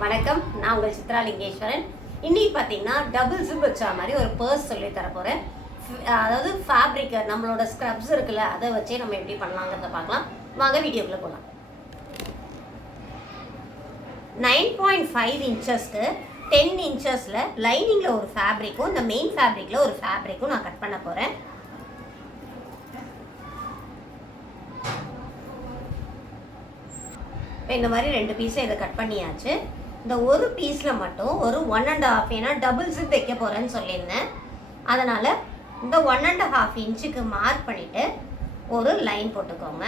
வணக்கம், நான் உங்கள் சித்ரா லிங்கேஸ்வரன். இன்னைக்கு பார்த்தீங்கன்னா டபுள் ஜிப் வச்ச மாதிரி ஒரு பர்ஸ் சொல்லி தரப்போகிறேன். அதாவது ஃபேப்ரிக் நம்மளோட ஸ்க்ரப்ஸ் இருக்குல்ல, அதை வச்சே நம்ம எப்படி பண்ணலாங்கிறத பார்க்கலாம். வாங்க வீடியோக்குள்ளே போகலாம். 9.5 இன்ச்சஸ்க்கு 10 இன்ச்சஸில் லைனிங்கில் ஒரு ஃபேப்ரிக்கும் இந்த மெயின் ஃபேப்ரிக்கில் ஒரு ஃபேப்ரிக்கும் நான் கட் பண்ண போகிறேன். இந்த மாதிரி 2 பீஸை இதை கட் பண்ணியாச்சு. இந்த ஒரு பீஸில் மட்டும் ஒரு 1.5, ஏன்னா டபுள் ஜிப் வைக்க போகிறேன்னு சொல்லியிருந்தேன். அதனால் இந்த 1.5 இன்ச்சுக்கு மார்க் பண்ணிவிட்டு ஒரு லைன் போட்டுக்கோங்க.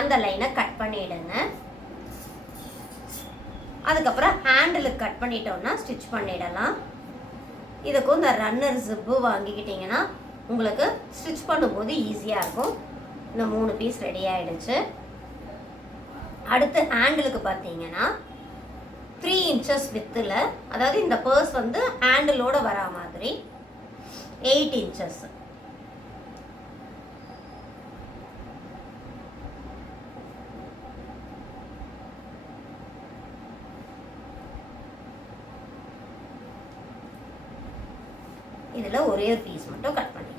அந்த லைனை கட் பண்ணிவிடுங்க. அதுக்கப்புறம் ஹேண்டிலுக்கு கட் பண்ணிட்டோம்னா ஸ்டிச் பண்ணிடலாம். இதுக்கும் இந்த ரன்னர் ஜிப்பு வாங்கிக்கிட்டிங்கன்னா உங்களுக்கு ஸ்டிச் பண்ணும்போது ஈஸியாக இருக்கும். இந்த 3 பீஸ் ரெடி ஆகிடுச்சு. அடுத்து ஹேண்டிலுக்கு பார்த்தீங்கன்னா 3 இன்ச்சஸ் வித்தில், அதாவது இந்த பர்ஸ் வந்து ஹேண்டிலோட வரா மாதிரி 8 இன்ச்சஸ். இதில் ஒரே ஒரு பீஸ் மட்டும் கட் பண்ணிக்கலாம்.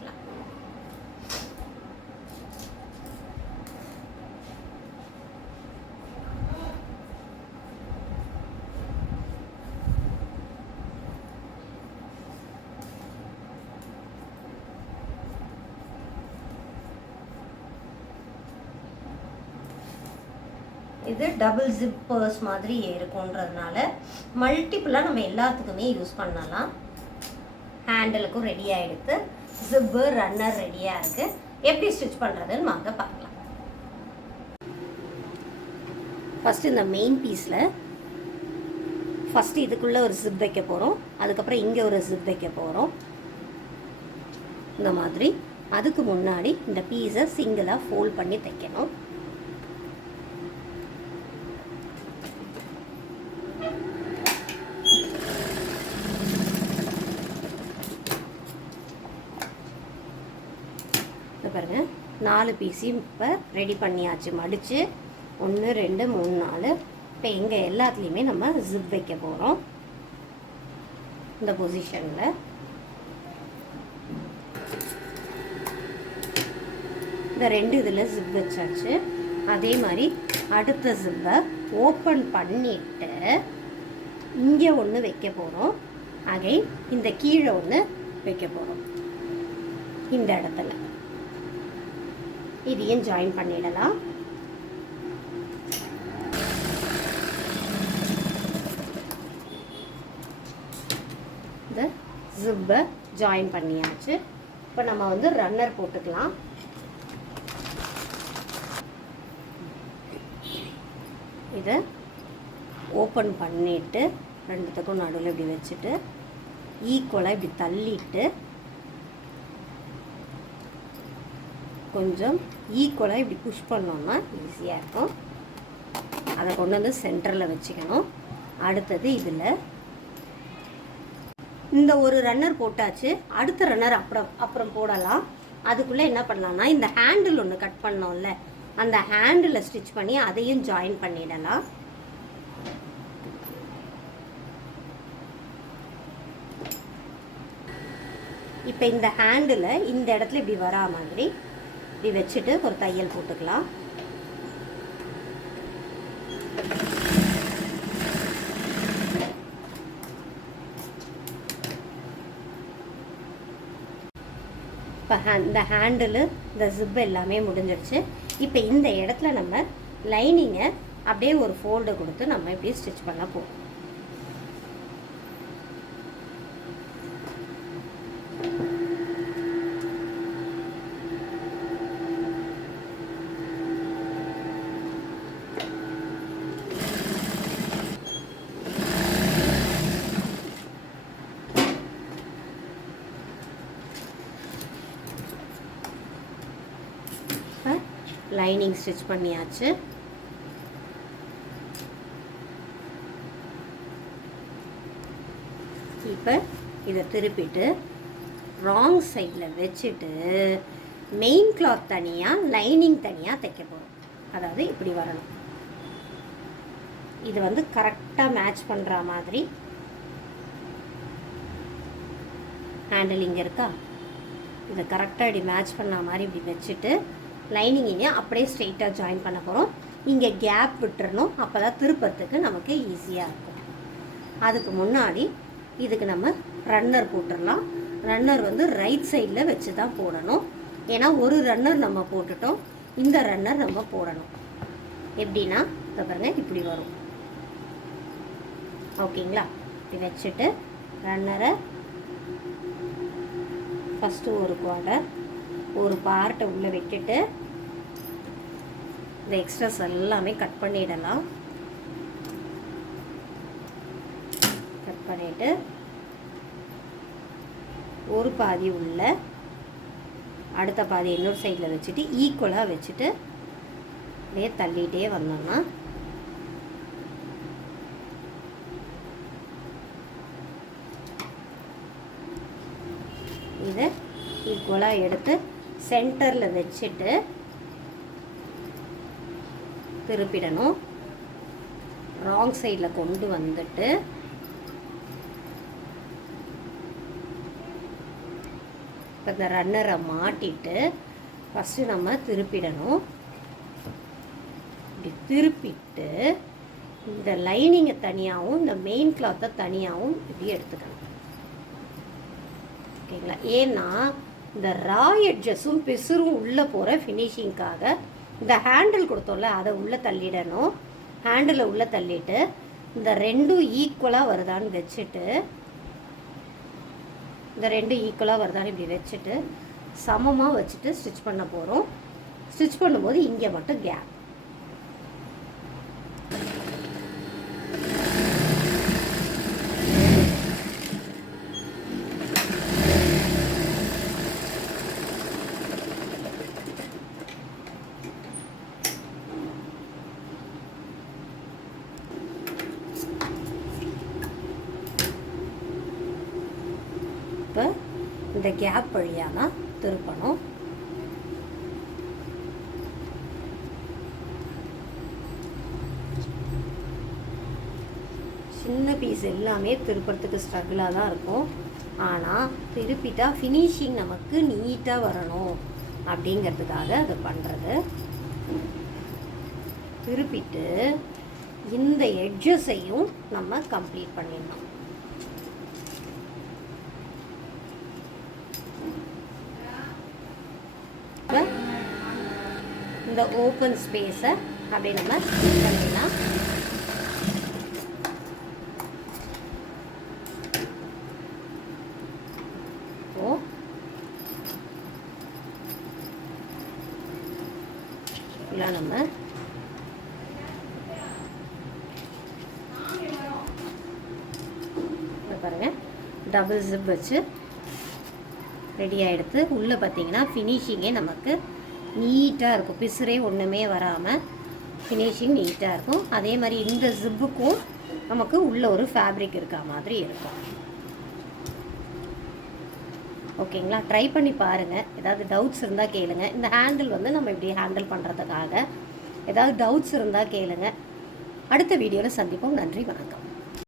இது டபுள் ஜிப் பர்ஸ் மாதிரி இருக்குன்றதுனால மல்டிப்புளாக நம்ம எல்லாத்துக்குமே யூஸ் பண்ணலாம். ஹேண்டிலுக்கும் ரெடி ஆகிடுது, ஜிப்பு ரன்னர் ரெடியாக இருக்குது. எப்படி ஸ்டிச் பண்ணுறதுன்னு வாங்க பார்க்கலாம். ஃபஸ்ட்டு இந்த மெயின் பீஸில் ஃபஸ்ட்டு இதுக்குள்ளே ஒரு ஜிப் வைக்க போகிறோம். அதுக்கப்புறம் இங்கே ஒரு ஜிப் வைக்க போகிறோம் இந்த மாதிரி. அதுக்கு முன்னாடி இந்த பீஸை சிங்கிளாக ஃபோல்ட் பண்ணி தைக்கணும். பாருங்க, 4 பீஸையும் இப்போ ரெடி பண்ணியாச்சு. மடித்து 1 2 3 4. இப்போ எங்கே எல்லாத்துலேயுமே நம்ம ஜிப் வைக்க போகிறோம். இந்த பொசிஷனில் இந்த 2 இதில் ஜிப் வச்சாச்சு. அதே மாதிரி அடுத்த ஜிப்பை ஓப்பன் பண்ணிவிட்டு இங்கே ஒன்று வைக்க போகிறோம். அகைன் இந்த கீழே ஒன்று வைக்க போகிறோம். இந்த இடத்துல இதையும் ஜாயின் பண்ணிடலாம். இந்த ஜிப்பை ஜாயின் பண்ணியாச்சு. இப்போ நம்ம வந்து ரன்னர் போட்டுக்கலாம். இதை ஓப்பன் பண்ணிட்டு ரெண்டுத்துக்கும் நடுவில் இப்படி வச்சுட்டு ஈக்குவலாக இப்படி தள்ளிட்டு கொஞ்சம் ஈக்குவலாக இப்படி புஷ் பண்ணோம்னா ஈஸியாக இருக்கும். அதை கொண்டு வந்து சென்டரில் வச்சுக்கணும். அடுத்தது இதில் இந்த ஒரு ரன்னர் போட்டாச்சு. அடுத்த ரன்னர் அப்புறம் போடலாம். அதுக்குள்ளே என்ன பண்ணலாம்னா இந்த ஹேண்டில் ஒன்று கட் பண்ணோம்ல, அந்த ஹேண்டில் ஸ்டிச் பண்ணி அதையும் ஜாயின் பண்ணிடலாம். இப்போ இந்த ஹேண்டில் இந்த இடத்துல இப்படி வரா மாதிரி இப்படி வச்சுட்டு ஒரு தையல் போட்டுக்கலாம். இப்போ இந்த ஹேண்டில் இந்த ஜிப் எல்லாமே முடிஞ்சிடுச்சு. இப்போ இந்த இடத்துல நம்ம லைனிங்கை அப்படியே ஒரு ஃபோல்டு கொடுத்து நம்ம இப்படி ஸ்டிச் பண்ண போகிறோம். லைனிங் ஸ்டிச் பண்ணியாச்சு. இப்போ இதை திருப்பிட்டு ராங் சைடில் வச்சுட்டு மெயின் கிளாத் தனியாக லைனிங் தனியாக தைக்க போகிறோம். அதாவது இப்படி வரணும். இது வந்து கரெக்டாக மேட்ச் பண்ணுற மாதிரி ஹேண்டில் இங்கே இருக்கா, இதை கரெக்டாக இப்படி மேட்ச் பண்ண மாதிரி இப்படி வச்சுட்டு லைனிங்கையும் அப்படியே ஸ்ட்ரெயிட்டாக ஜாயின் பண்ண போகிறோம். இங்கே கேப் விட்டுறணும், அப்போ தான் திருப்பத்துக்கு நமக்கு ஈஸியாக இருக்கும். அதுக்கு முன்னாடி இதுக்கு நம்ம ரன்னர் போட்டுடலாம். ரன்னர் வந்து ரைட் சைடில் வச்சு தான் போடணும். ஏன்னா ஒரு ரன்னர் நம்ம போட்டுட்டோம், இந்த ரன்னர் நம்ம போடணும். எப்படின்னா இதை பாருங்கள், இப்படி வரும். ஓகேங்களா? இப்படி வச்சுட்டு ரன்னரை ஃபஸ்ட்டு ஒரு குவார்டர் ஒரு பார்ட்டை உள்ளே விட்டுட்டு இந்த எக்ஸ்ட்ராஸ் எல்லாமே கட் பண்ணிடலாம். கட் பண்ணிவிட்டு ஒரு பாதி உள்ள அடுத்த பாதி இன்னொரு சைடில் வச்சுட்டு ஈக்குவலாக வச்சுட்டு அப்படியே தள்ளிகிட்டே வந்தோம்னா இதை ஈக்குவலாக எடுத்து சென்டரில் வச்சுட்டு திருப்பிடணும். ராங் சைடில் கொண்டு வந்துட்டு இப்போ இந்த ரன்னரை மாட்டிட்டு ஃபஸ்ட்டு நம்ம திருப்பிடணும். இப்படி திருப்பிட்டு இந்த லைனிங்கை தனியாகவும் இந்த மெயின் கிளாத்தை தனியாகவும் இப்படி எடுத்துக்கணும். ஓகேங்களா? ஏன்னா இந்த ரா எட்ஜஸும் பிசுரும் உள்ளே போகிற ஃபினிஷிங்காக இந்த ஹேண்டில் கொடுத்தோம்ல அதை உள்ளே தள்ளிடணும். ஹேண்டிலை உள்ளே தள்ளிட்டு இந்த ரெண்டும் ஈக்குவலாக வருதான்னு வச்சுட்டு இந்த ரெண்டும் ஈக்குவலாக வருதான்னு இப்படி வச்சுட்டு சமமாக வச்சுட்டு ஸ்டிச் பண்ண போகிறோம். ஸ்டிச் பண்ணும்போது இங்கே மட்டும் கேப். இப்போ இந்த கேப் வழியாக தான் திருப்பணும். சின்ன பீஸ் எல்லாமே திருப்பறதுக்கு ஸ்ட்ரகிளாக தான் இருக்கும். ஆனால் திருப்பிட்டா ஃபினிஷிங் நமக்கு நீட்டாக வரணும் அப்படிங்கிறதுக்காக அது பண்ணுறது. திருப்பிட்டு இந்த எட்ஜஸையும் நம்ம கம்ப்ளீட் பண்ணிடணும். இந்த ஓப்பன் ஸ்பேஸை அப்படி நம்ம பண்ணிடலாம். இல்லை நம்ம பாருங்கள் டபுள் ஜிப் வச்சு ரெடியாக எடுத்து உள்ளே பார்த்தீங்கன்னா ஃபினிஷிங்கே நமக்கு நீட்டாக இருக்கும். பிசுரே ஒன்றுமே வராமல் ஃபினிஷிங் நீட்டாக இருக்கும். அதே மாதிரி இந்த ஜிப்புக்கும் நமக்கு உள்ளே ஒரு ஃபேப்ரிக் இருக்கா மாதிரி இருக்கும். ஓகேங்களா? ட்ரை பண்ணி பாருங்கள். ஏதாவது டவுட்ஸ் இருந்தால் கேளுங்க. இந்த ஹேண்டில் வந்து நம்ம இப்படி ஹேண்டில் பண்ணுறதுக்காக ஏதாவது டவுட்ஸ் இருந்தால் கேளுங்க. அடுத்த வீடியோவில் சந்திப்போம். நன்றி, வணக்கம்.